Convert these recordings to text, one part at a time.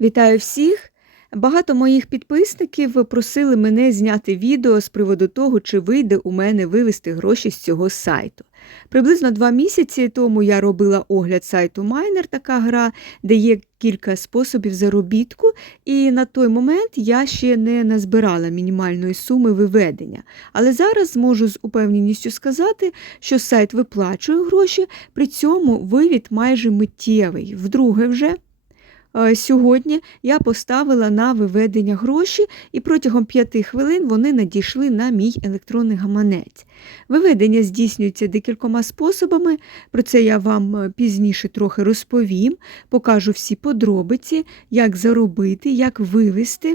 Вітаю всіх! Багато моїх підписників просили мене зняти відео з приводу того, чи вийде у мене вивести гроші з цього сайту. Приблизно два місяці тому я робила огляд сайту Майнер, така гра, де є кілька способів заробітку, і на той момент я ще не назбирала мінімальної суми виведення. Але зараз зможу з упевненістю сказати, що сайт виплачує гроші, при цьому вивід майже миттєвий. Вдруге вже. Е, Сьогодні я поставила на виведення гроші, і протягом 5 хвилин вони надійшли на мій електронний гаманець. Виведення здійснюється декількома способами, про це я вам е, пізніше трохи розповім, покажу всі подробиці, як заробити, як вивести.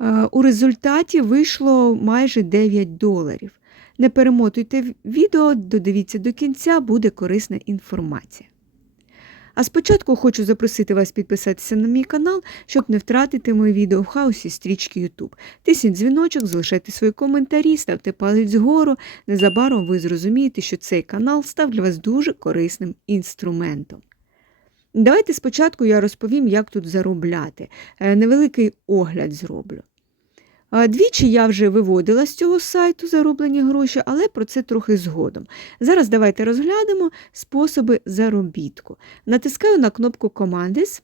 Е, У результаті вийшло майже 9 доларів. Не перемотуйте відео, додивіться до кінця, буде корисна інформація. А спочатку хочу запросити вас підписатися на мій канал, щоб не втратити мої відео в хаосі стрічки YouTube. Тисніть дзвіночок, залишайте свої коментарі, ставте палець вгору. Незабаром ви зрозумієте, що цей канал став для вас дуже корисним інструментом. Давайте спочатку я розповім, як тут заробляти. Е, Невеликий огляд зроблю. Двічі я вже виводила з цього сайту зароблені гроші, але про це трохи згодом. Зараз давайте розглянемо способи заробітку. Натискаю на кнопку Командис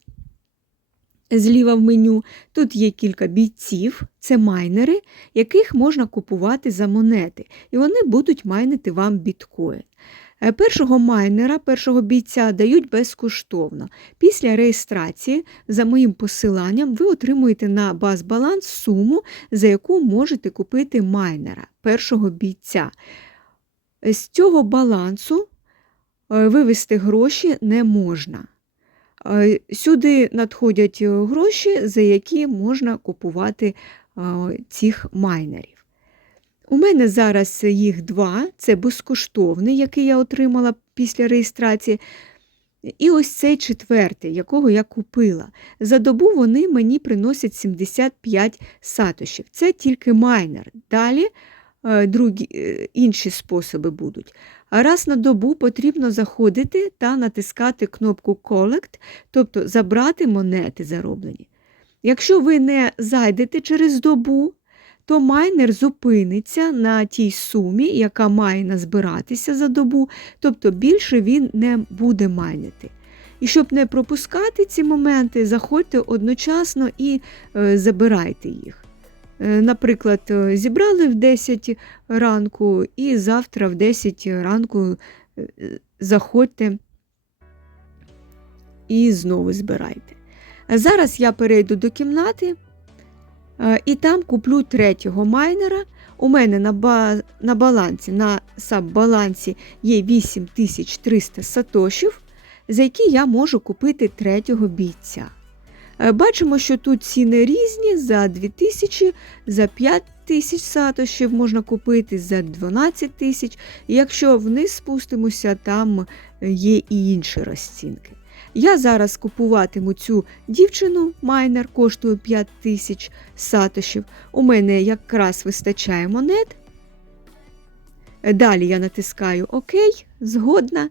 зліва в меню. Тут є кілька бійців, це майнери, яких можна купувати за монети, і вони будуть майнити вам біткоін. Е, Першого майнера, першого бійця дають безкоштовно. Після реєстрації, за моїм посиланням, ви отримуєте на баз-баланс суму, за яку можете купити майнера, першого бійця. З цього балансу е, вивести гроші не можна. Е, Сюди надходять е, гроші, за які можна купувати е, цих майнерів. У мене зараз їх два: це безкоштовний, який я отримала після реєстрації. І ось цей четвертий, якого я купила. За добу вони мені приносять 75 сатошів. Це тільки майнер. Далі е, другі, е, інші способи будуть. Раз на добу потрібно заходити та натискати кнопку Collect, тобто забрати монети зароблені. Якщо ви не зайдете через добу, то майнер зупиниться на тій сумі, яка має назбиратися за добу, тобто більше він не буде майнити. І щоб не пропускати ці моменти, заходьте одночасно і е, забирайте їх. Е, Наприклад, е, зібрали в 10 ранку, і завтра в 10 ранку заходьте і знову збирайте. Зараз я перейду до кімнати. Е, І там куплю третього майнера. У мене на ба... на балансі, на саб-балансі є 8300 сатошів, за які я можу купити третього бійця. Е, Бачимо, що тут ціни різні за 2000, за 5000 сатошів можна купити, за 12 тисяч. Якщо вниз спустимося, там є і інші розцінки. Я зараз купуватиму цю дівчину, майнер коштує 5 тисяч сатошів. У мене якраз вистачає монет. Далі я натискаю ОК, згодна.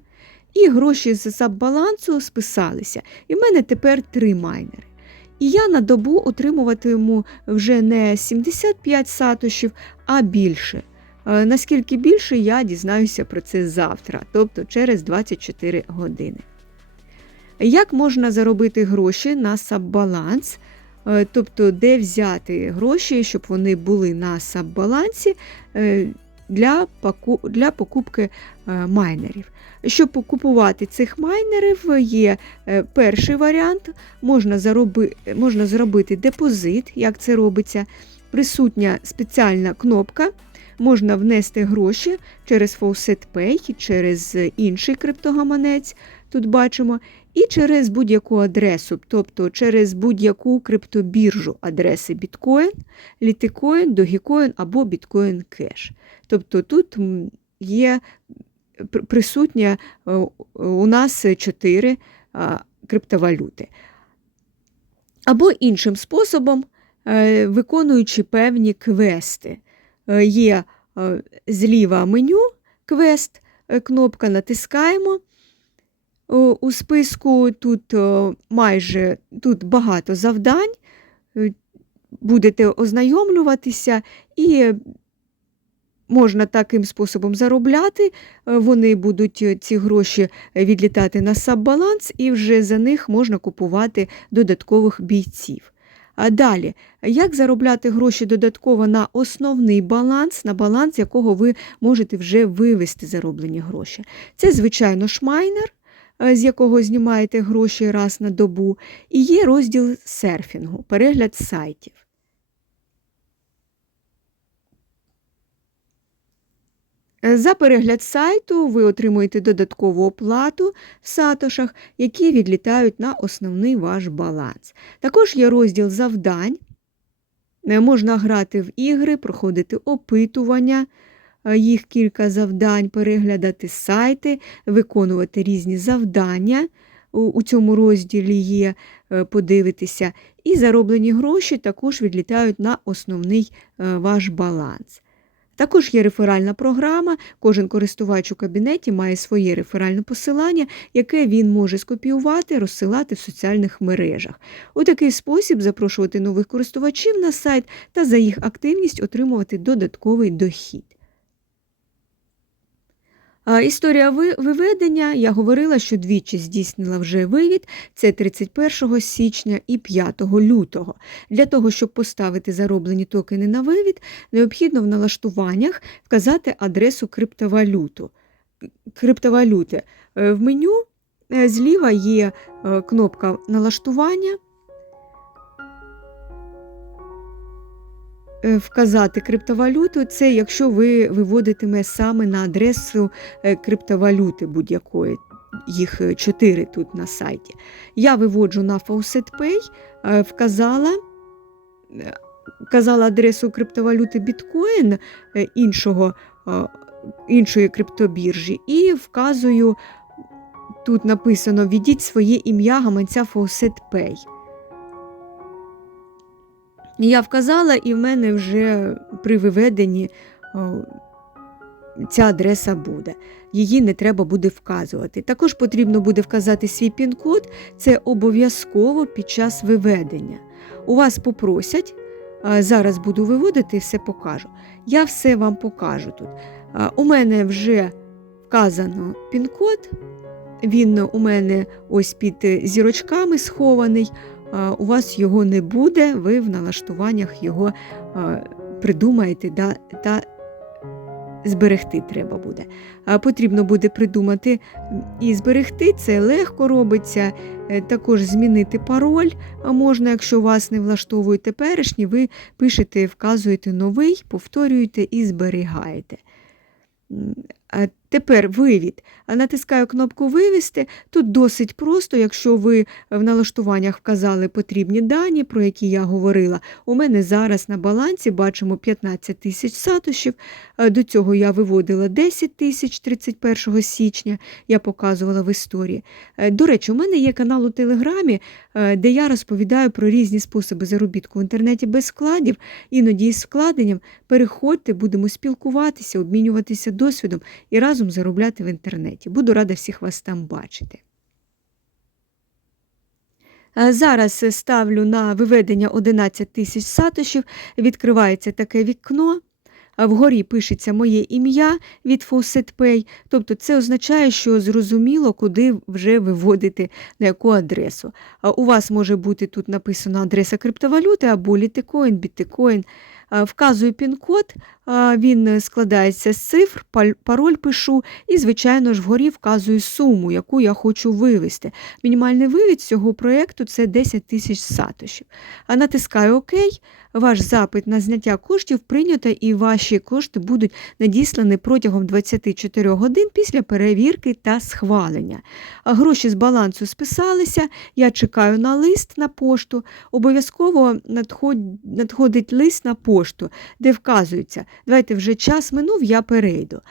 І гроші з саббалансу списалися. І в мене тепер три майнери. І я на добу отримуватиму вже не 75 сатошів, а більше. Е, Наскільки більше, я дізнаюся про це завтра, тобто через 24 години. Як можна заробити гроші на саббаланс? Е, Тобто, де взяти гроші, щоб вони були на саббалансі е, для для покупки е, майнерів. Щоб купувати цих майнерів, є перший варіант, можна, зароби, можна зробити депозит, як це робиться. Присутня спеціальна кнопка, можна внести гроші через Faucet Pay, через інший криптогаманець, тут бачимо, і через будь-яку адресу, тобто через будь-яку криптобіржу адреси Bitcoin, Litecoin, Dogecoin або Bitcoin Cash. Тобто тут є присутня е, у нас чотири криптовалюти. Або іншим способом, е, виконуючи певні квести. Е, Є зліва меню квест, кнопка натискаємо. О, У списку тут майже тут багато завдань. Е, Будете ознайомлюватися і можна таким способом заробляти. Е, Вони будуть е, ці гроші відлітати на саббаланс, і вже за них можна купувати додаткових бійців. А далі, як заробляти гроші додатково на основний баланс, на баланс якого ви можете вже вивести зароблені гроші? Це, звичайно, шмайнер, е, з якого знімаєте гроші раз на добу, і є розділ серфінгу, перегляд сайтів. Е, За перегляд сайту ви отримуєте додаткову оплату в сатошах, які відлітають на основний ваш баланс. Також є розділ завдань. Е, Можна грати в ігри, проходити опитування, е, їх кілька завдань, переглядати сайти, виконувати різні завдання. У у цьому розділі є, е, подивитися. І зароблені гроші також відлітають на основний е, ваш баланс. Також є реферальна програма. Кожен користувач у кабінеті має своє реферальне посилання, яке він може скопіювати, розсилати в соціальних мережах. У такий спосіб запрошувати нових користувачів на сайт та за їх активність отримувати додатковий дохід. Історія виведення. Я говорила, що двічі здійснила вже вивід. Це 31 січня і 5 лютого. Для того, щоб поставити зароблені токени на вивід, необхідно в налаштуваннях вказати адресу криптовалюту. криптовалюти. Е, В меню е, зліва є е, кнопка налаштування. Вказати криптовалюту це якщо ви виводитиме саме на адресу е, криптовалюти будь-якої. Їх е, чотири тут на сайті. Я виводжу на FaucetPay, е, вказала, е, вказала адресу криптовалюти біткоін е, іншого, е, іншої криптобіржі і вказую, тут написано Введіть своє ім'я гаманця FaucetPay. Я вказала, і в мене вже при виведенні ця адреса буде. Її не треба буде вказувати. Також потрібно буде вказати свій пін-код, це обов'язково під час виведення. У вас попросять, зараз буду виводити, і все покажу. Я все вам покажу тут. У мене вже вказано пін-код, він у мене ось під е, зірочками схований. А, У вас його не буде, ви в налаштуваннях його придумаєте да, та зберегти треба буде. Потрібно буде придумати і зберегти, це легко робиться. Е, Також змінити пароль можна, якщо вас не влаштовує теперішній, ви пишете, вказуєте новий, повторюєте і зберігаєте. Тепер вивід. Натискаю кнопку Вивести. Тут досить просто, якщо ви в налаштуваннях вказали потрібні дані, про які я говорила. У мене зараз на балансі бачимо 15 тисяч сатошів. Е, До цього я виводила 10 тисяч 31 січня, я показувала в історії. Е, До речі, у мене є канал у Телеграмі, е, де я розповідаю про різні способи заробітку в інтернеті без вкладів, іноді із вкладенням. Переходьте, будемо спілкуватися, обмінюватися досвідом і разом заробляти в інтернеті. Буду рада всіх вас там бачити. Е, Зараз ставлю на виведення 11 тисяч сатошів, відкривається таке вікно. Вгорі пишеться моє ім'я від FaucetPay, тобто це означає, що зрозуміло, куди вже виводити на яку адресу. У вас може бути тут написано адреса криптовалюти або літикоін, біткоін. А, Вказую пін-код, він складається з цифр, пароль пишу і, звичайно ж, вгорі вказую суму, яку я хочу вивести. Мінімальний вивід цього проєкту це 10 тисяч сатошів. А натискаю ОК, ваш запит на зняття коштів прийнято і ваші кошти будуть надіслані протягом 24 годин після перевірки та схвалення. Гроші з балансу списалися, я чекаю на лист на пошту. Обов'язково надходить лист на пошту, де вказується, давайте вже час минув, я перейду.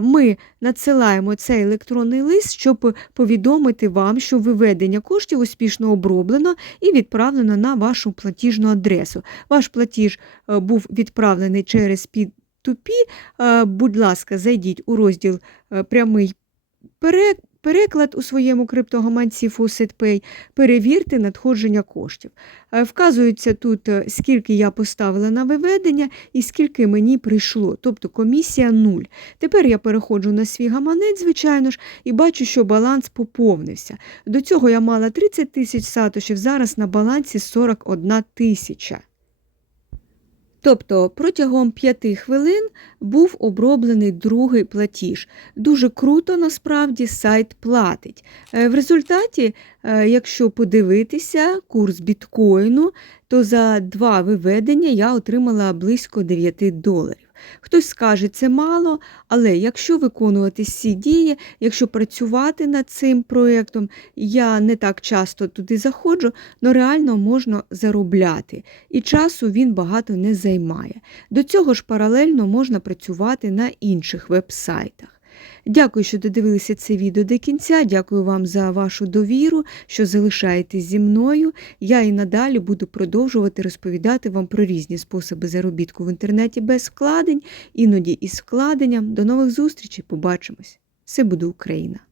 Ми надсилаємо цей електронний лист, щоб повідомити вам, що виведення коштів успішно оброблено і відправлено на вашу платіжну адресу. Ваш платіж е, був відправлений через P2P. Е, Будь ласка, зайдіть у розділ е, Прямий пере- переклад у своєму криптогаманці FaucetPay, перевірте надходження коштів. Е, Вказується тут, е, скільки я поставила на виведення і скільки мені прийшло, тобто комісія 0. Тепер я переходжу на свій гаманець, звичайно ж, і бачу, що баланс поповнився. До цього я мала 30 тисяч сатошів, зараз на балансі 41 тисяча. Тобто протягом 5 хвилин був оброблений другий платіж. Дуже круто насправді сайт платить. Е, В результаті, е, якщо подивитися курс біткоїну, то за два виведення я отримала близько 9 доларів. Хтось скаже, це мало, але якщо виконувати всі дії, якщо працювати над цим проєктом, я не так часто туди заходжу, але реально можна заробляти. І часу він багато не займає. До цього ж паралельно можна працювати на інших веб-сайтах. Дякую, що додивилися це відео до кінця. Дякую вам за вашу довіру, що залишаєтесь зі мною. Я і надалі буду продовжувати розповідати вам про різні способи заробітку в інтернеті без вкладень, іноді із вкладенням. До нових зустрічей, побачимось! Все буде Україна!